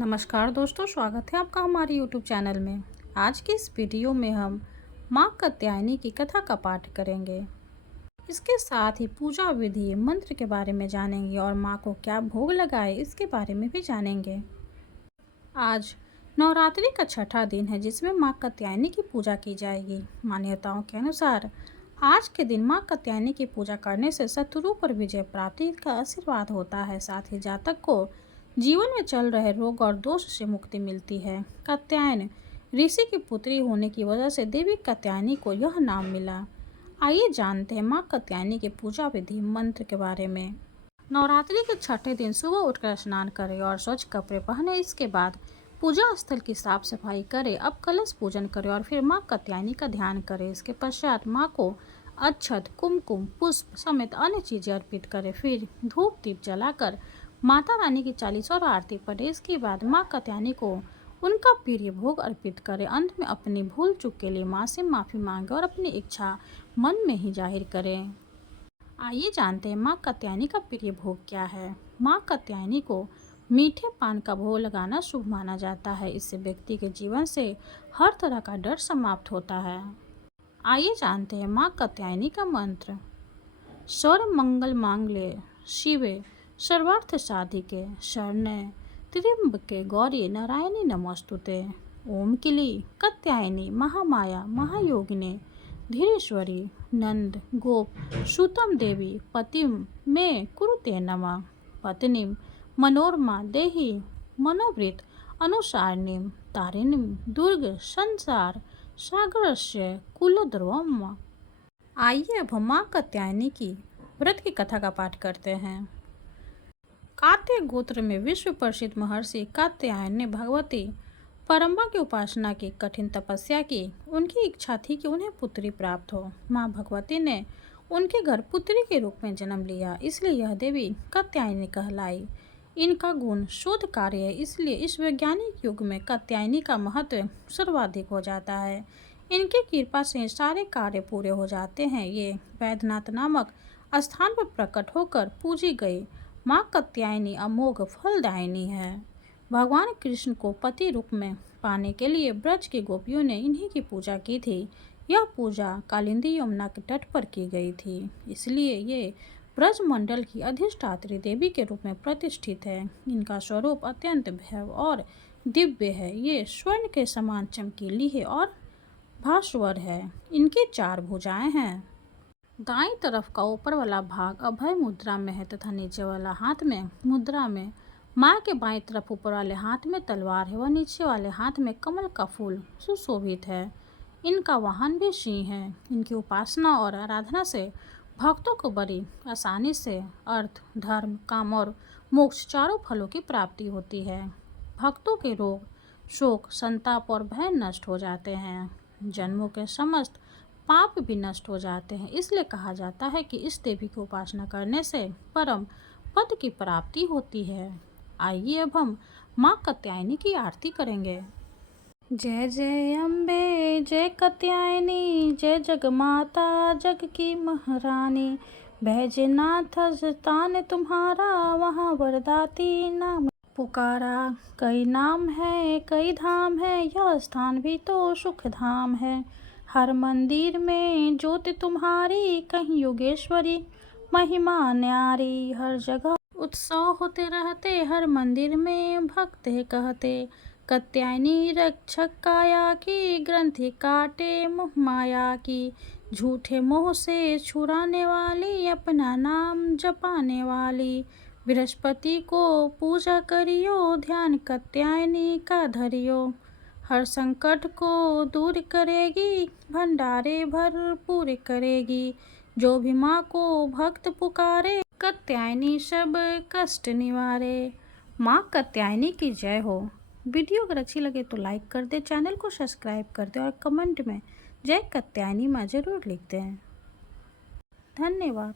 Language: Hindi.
नमस्कार दोस्तों, स्वागत है आपका हमारे YouTube चैनल में। आज की इस वीडियो में हम माँ कात्यायनी की कथा का पाठ करेंगे। इसके साथ ही पूजा विधि मंत्र के बारे में जानेंगे और माँ को क्या भोग लगाए इसके बारे में भी जानेंगे। आज नवरात्रि का छठा दिन है जिसमें माँ कात्यायनी की पूजा की जाएगी। मान्यताओं के अनुसार आज के दिन माँ कात्यायनी की पूजा करने से शत्रु पर विजय प्राप्ति का आशीर्वाद होता है। साथ ही जातक को जीवन में चल रहे रोग और दोष से मुक्ति मिलती है। कात्यायन ऋषि की पुत्री होने की वजह से देवी कात्यायनी को यह नाम मिला। आइए जानते हैं माँ कात्यायनी की पूजा विधि मंत्र के बारे में। नवरात्रि के छठे दिन सुबह उठकर स्नान करें और स्वच्छ कपड़े पहने। इसके बाद पूजा स्थल की साफ सफाई करें। अब कलश पूजन करें और फिर माँ कात्यायनी का ध्यान करें। इसके पश्चात माँ को अक्षत, कुमकुम, पुष्प समेत अन्य चीजें अर्पित करें। फिर धूप दीप जलाकर माता रानी की 40 और आरती पढ़े। इसके बाद माँ कात्यायनी को उनका प्रिय भोग अर्पित करें। अंत में अपनी भूल चूक के लिए माँ से माफ़ी मांगे और अपनी इच्छा मन में ही जाहिर करें। आइए जानते हैं माँ कात्यायनी का प्रिय भोग क्या है। माँ कात्यायनी को मीठे पान का भोग लगाना शुभ माना जाता है। इससे व्यक्ति के जीवन से हर तरह का डर समाप्त होता है। आइए जानते हैं माँ कात्यायनी का मंत्र। सर्व मंगल मांगल्ये शिवे सर्वार्थ साधिके शरण्ये त्र्यंबके गौरी नारायणी नमोस्तुते। ओम किली कात्यायनी महामाया महायोगिने धीरेश्वरी नंद गोप सुतम देवी पतिम में कुरुते नमः। पत्नीम मनोरमा देहि मनोवृत अनुसारिणीम तारिणीम दुर्ग संसार सागरस्य कुलद्रवम। आइए अब हम माँ कात्यायनी की व्रत की कथा का पाठ करते हैं। कात्य गोत्र में विश्व प्रसिद्ध महर्षि कात्यायन ने भगवती परम्बा की उपासना की, कठिन तपस्या की। उनकी इच्छा थी कि उन्हें पुत्री प्राप्त हो। माँ भगवती ने उनके घर पुत्री के रूप में जन्म लिया, इसलिए यह देवी कात्यायनी कहलाई। इनका गुण शोध कार्य है, इसलिए इस वैज्ञानिक युग में कात्यायनी का महत्व सर्वाधिक हो जाता है। इनकी कृपा से सारे कार्य पूरे हो जाते हैं। ये वैद्यनाथ नामक स्थान पर प्रकट होकर पूजी गई माँ कात्यायनी अमोघ फलदायिनी है। भगवान कृष्ण को पति रूप में पाने के लिए ब्रज की गोपियों ने इन्हीं की पूजा की थी। यह पूजा कालिंदी यमुना के तट पर की गई थी, इसलिए ये ब्रज मंडल की अधिष्ठात्री देवी के रूप में प्रतिष्ठित है। इनका स्वरूप अत्यंत भव्य और दिव्य है। ये स्वर्ण के समान चमकीली है और भास्वर है। इनकी 4 भुजाएं हैं। दाईं तरफ का ऊपर वाला भाग अभय मुद्रा में है तथा नीचे वाला हाथ में मुद्रा में। माँ के बाईं तरफ ऊपर वाले हाथ में तलवार है व नीचे वाले हाथ में कमल का फूल सुशोभित है। इनका वाहन भी सिंह है। इनकी उपासना और आराधना से भक्तों को बड़ी आसानी से अर्थ, धर्म, काम और मोक्ष चारों फलों की प्राप्ति होती है। भक्तों के रोग, शोक, संताप और भय नष्ट हो जाते हैं। जन्मों के समस्त पाप भी नष्ट हो जाते हैं। इसलिए कहा जाता है कि इस देवी की उपासना करने से परम पद की प्राप्ति होती है। आइए अब हम माँ कात्यायनी की आरती करेंगे। जय जय अम्बे जय कात्यायनी, जय जगमाता जग की महारानी। बैजनाथ स्थान तुम्हारा, वहाँ वरदाती नाम पुकारा। कई नाम है कई धाम है, यह स्थान भी तो सुख धाम है। हर मंदिर में ज्योति तुम्हारी, कहीं योगेश्वरी महिमा न्यारी। हर जगह उत्सव होते रहते, हर मंदिर में भक्त है कहते। कात्यायनी रक्षक काया की, ग्रंथि काटे मोह माया की। झूठे मोह से छुड़ाने वाली, अपना नाम जपाने वाली। बृहस्पति को पूजा करियो, ध्यान कात्यायनी का धरियो। हर संकट को दूर करेगी, भंडारे भरपूर करेगी। जो भी माँ को भक्त पुकारे, कात्यायनी सब कष्ट निवारे। माँ कात्यायनी की जय हो। वीडियो अगर अच्छी लगे तो लाइक कर दे, चैनल को सब्सक्राइब कर दे और कमेंट में जय कात्यायनी माँ जरूर लिख दें। धन्यवाद।